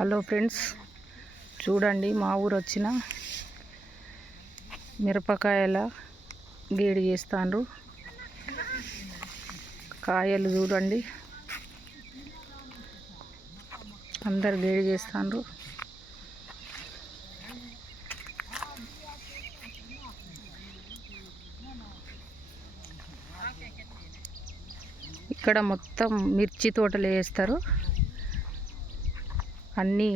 Hello friends, చూడండి మా ఊరు వచ్చిన మిరపకాయల గేడి చేస్తాండ్రు. కాయలు చూడండి, అందరు గేడి చేస్తాండ్రు. ఇక్కడ మొత్తం మిర్చి తోటలు వేస్తారు. అన్నీ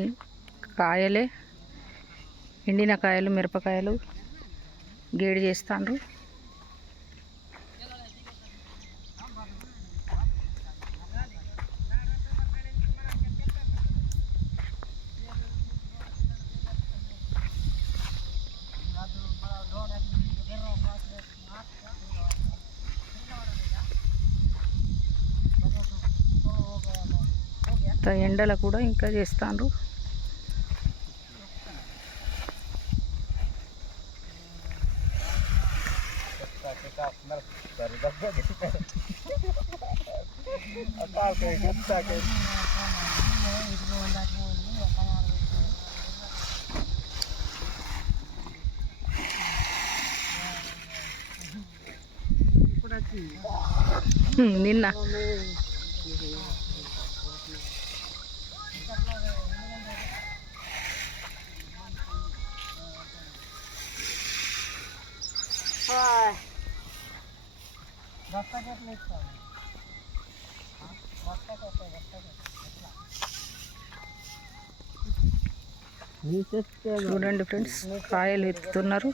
కాయలే, ఎండిన కాయలు, మిరపకాయలు గేడి చేస్తాండ్రు. ఎండల కూడా ఇంకా చేస్తాండ్రు. నిన్న చూడండి ఫ్రెండ్స్, కాయలు ఎత్తుతున్నారు.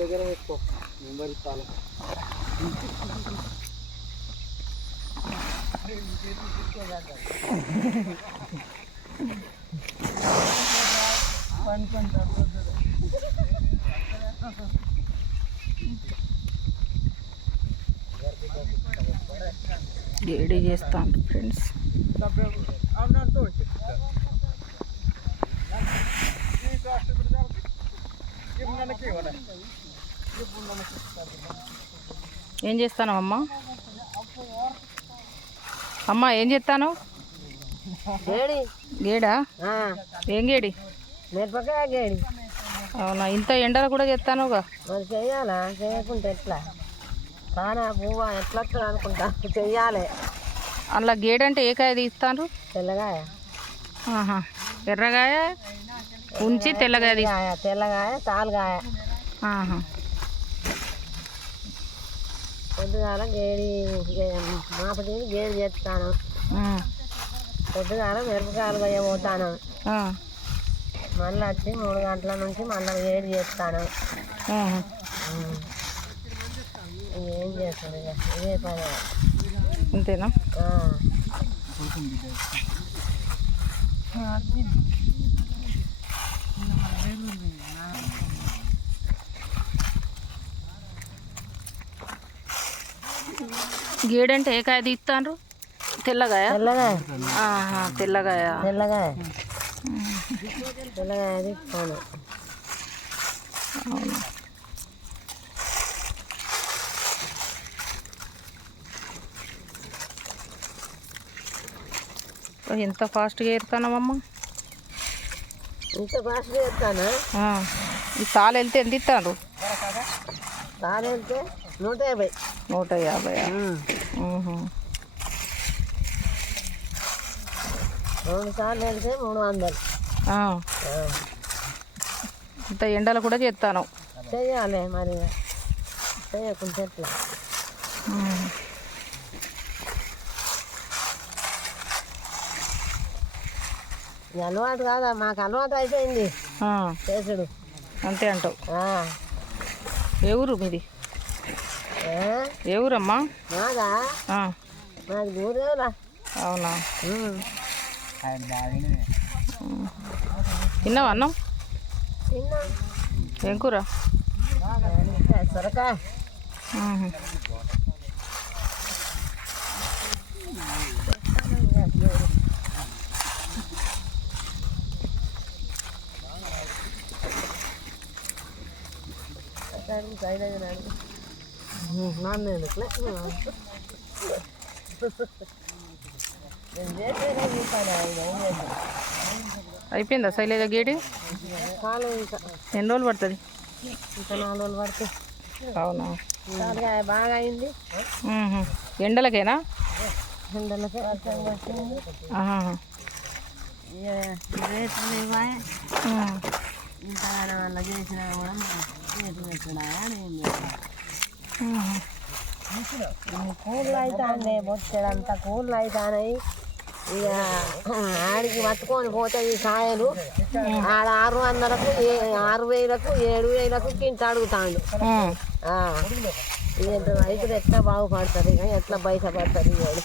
దగ్గర పెట్టుకో, ముంబై తాళం గేడి చేస్తాను ఫ్రెండ్స్. ఏం చేస్తాను అమ్మా? అమ్మా ఏం చేస్తాను? గేడా? ఏం గేడి? మిరపకాయ గేడి. అవునా, ఇంత ఎండలు కూడా చేస్తానుగా? మరి చెయ్యాలా? చేయకుంటే ఎట్లా? కానా పువ్వు ఎట్లా వస్తుంది అనుకుంటా, చెయ్యాలి. అలా గేడి అంటే ఏ కాయ తీస్తాను? తెల్లగాయ. ఎర్రగాయ ఉంచి తెల్లగాయ తెల్లగాయ తాలుగాయ. పొద్దుగాల గేడి మాపటి గేడి చేస్తాను. పొద్దుగాల మిరపకాయలు పోయబోతాను. మళ్ళీ వచ్చి 3 గంటల నుంచి మళ్ళీ గేడి చేస్తాను. ఏం చేస్తాను ఇక ఇదే పని. అంతేనా? గేడంటే ఏ కాయ తీస్తాను? తెల్లగాయ. తెల్లగాయ. తెల్లగాయ. తెల్లగాయ. తెల్లగాయ తీస్తాను. అవును. ఎంత ఫాస్ట్గా ఏరుతానమ్మా? ఇంత ఫాస్ట్గా ఏరుతాను. ఈ తాళ వెళ్తే ఎంత ఇస్తాను? తాళ వెళ్తే 150. 150. 2 సార్లు వెళ్తే 300. ఇంత ఎండలు కూడా చేస్తాను. చెయ్యాలి మరి. చేయకుంటే ఎట్లా అలవాటు కాదా మాకు అలవాటు అయిపోయింది చేసుడు అంతే అంటావు. ఆ. ఏ ఊరు మీది? ఏ ఊరమ్మా? మాదా మాది ఊరేలా. అవునా? తిన్నావా అన్నం? తిన్నా. ఏం కూర? సొరకాయ. అయిపోయిందా శైలజ గేడి? ఎన్ని రోజులు పడుతుంది? ఇంకా 4 రోజులు పడుతుంది. అవునా? బాగా అయింది. ఎండలకేనా? ఎండలకే వర్షం పడుతుంది. రేట్లు ఇవ్వాలి ఇంతగానో వల్ల చేసినా కూడా రేట్లు పెట్టడా కూరలు అవుతాయి. బొచ్చడంతా కూరలు అవుతాయి. ఇక ఆడికి పట్టుకొని పోతే ఈ కాయలు ఆడ 600కు 6000కు 7000కు కింట అడుగుతాడు. ఇక రైతులు ఎట్లా బాగుపడతారు, ఇక ఎట్లా బయటపడతారు. ఇవాడు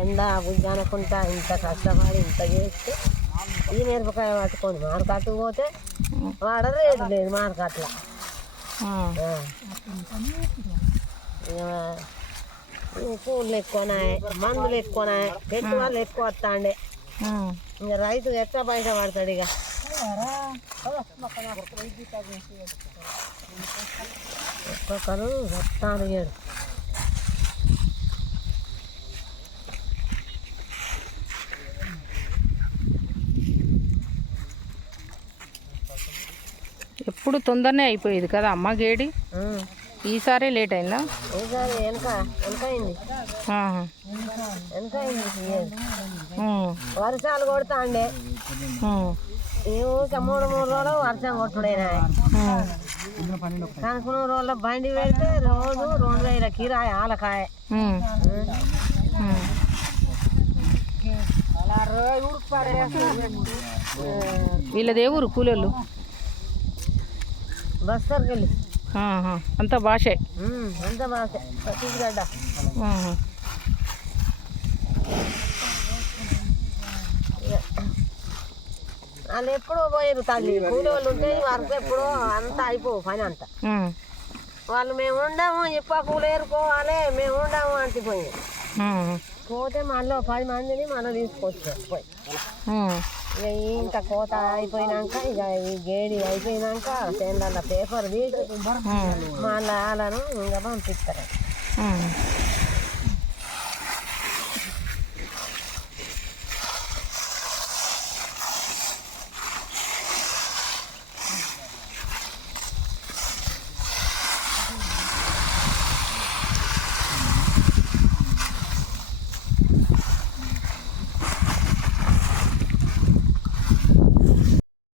ఎండ బుద్ధి అనుకుంటా ఇంత కష్టపడి ఇంత చేస్తే ఈ మిరపకాయ పట్టుకొని మార్కెట్కి పోతే వాడ రేటు లేదు మార్కెట్లో. కూరలు ఎక్కువనాయి, మందులు ఎక్కువనాయి, పెట్టుబడులు ఎక్కువ వస్తాండే. ఇంకా రైతు ఎట్లా బయట పడతాడు? ఇక ఒక్కొక్కరు వస్తాను ఏడు. ఎప్పుడు తొందరనే అయిపోయేది కదా అమ్మ గేడి? ఈసారి లేట్ అయిందా? ఈసారి వెనకైంది. వర్షాలు కొడతా అండి. ఊరికే 3 రోజులు వర్షం కొట్టుడైనా. కనుక్కున్న రోజుల్లో బండి పెడితే రోజు 2000 కిరాయి ఆలకాయ. వీళ్ళది ఏ ఊరు కూలోళ్ళు? బస్తర్కి వెళ్ళి అంతా భాషే. అంత భాషే. సతీష్గడ్డ. వాళ్ళు ఎప్పుడో పోయారు తల్లి. కూలి వాళ్ళు ఉంటే వరకు ఎప్పుడో అంతా అయిపోవు పని అంతా. వాళ్ళు మేము ఉండము ఇప్ప కూలి ఏరుకోవాలి మేము ఉండము అంటిపోయి పోతే మళ్ళీ 10 మందిని మనం తీసుకొచ్చాం పోయి. ఇక ఇంత కోత అయిపోయినాక ఇక ఈ గేడి అయిపోయినాక చేనుల పేపర్ తీసి మళ్ళీ వాళ్ళను ఇంకా పంపిస్తారు.